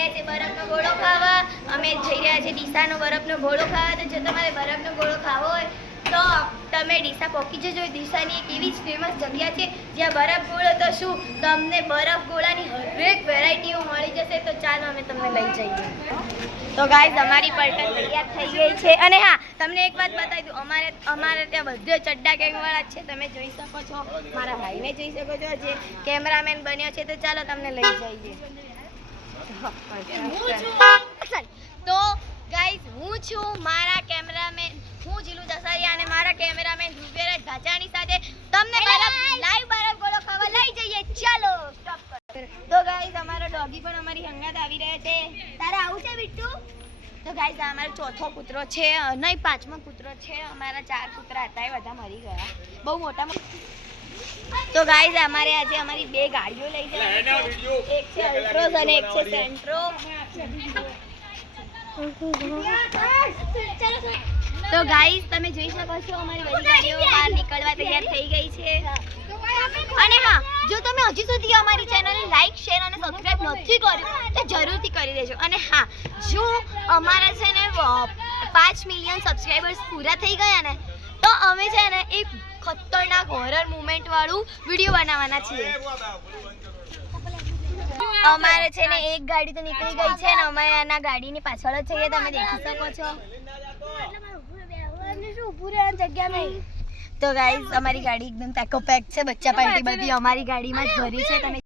રહ્યા છીએ બરફનો ગોળો ખાવા. અમે જઈ રહ્યા છીએ ડીસાનો બરફનો ગોળો ખાવા. તો જો તમારે બરફનો ગોળો ખાવો હોય તો તમે ડીસા પહોંચી જજો. ડીસાની એક એવી જ ફેમસ જગ્યા છે જ્યાં બરફ ગોળો તો શું તમને બરફ ગોળાની હરેક વેરાયટીઓ મળી જશે. તો ચાલો અમે તમને લઈ જઈએ. તો ગાઈઝ અમારી પલટન તૈયાર થઈ ગઈ છે. અને હા, તમને એક વાત બતાવી દઉં, અમારે ત્યાં બધે ચડ્ડા ગેંગવાળા છે. તમે જોઈ શકો છો, મારા ભાઈને જોઈ શકો છો જે કેમેરામેન બન્યો છે. તો ચાલો તમને લઈ જઈએ. તો ગાઈઝ હું છું મારા કેમેરામેન, હું જીલુ જસારિયા અને મારા કેમેરામેન ધ્રુવેરાજ ગાજાણી સાથે તમને લાઈવ બરફ ગોળો ખાવા લઈ જઈએ. ચાલો સ્ટોપ કરો. તો ગાઈઝ અમારો ડોગી પણ અમારી હંગાત આવી રહ્યા છે. તારે આવું છે બિટ્ટુ? તો ગાઈઝ આ અમારો ચોથો કૂતરો છે, નહીં પાંચમો કૂતરો છે. અમારા 4 કૂતરા હતા, એ બધા મરી ગયા, બહુ મોટા. તો ગાઈઝ અમારે આજે અમારી 2 ગાડીઓ લઈ જવાની છે. એક છે અલ્ટ્રોઝ અને એક છે સેન્ટ્રો. તો ગાઈઝ તમે જોઈ શકો છો અમારી બધી ગાડીઓ બહાર નીકળવા તૈયાર થઈ ગઈ છે. અને હા, જો તમે હજી સુધી અમારી ચેનલને લાઈક, શેર અને સબસ્ક્રાઇબ નથી કર્યું તો જરૂરથી કરી દેજો. અને હા, જો અમારા છે ને 5 મિલિયન સબસ્ક્રાઇબર્સ પૂરા થઈ ગયા ને તો અમે છે ને એક ખતરનાક હોરર મુવમેન્ટ વાળું વિડીયો બનાવવાના છીએ. અમારે છે ને એક ગાડી તો નીકળી ગઈ છે ને અમારે આના ગાડીની પાછળ જ છે, તમે દેખી શકો છો. તો ગાઈઝ અમારી ગાડી એકદમ પેકો પેક છે. બચ્ચા પાર્ટી બધી અમારી ગાડીમાં જ ભરી છે. તમે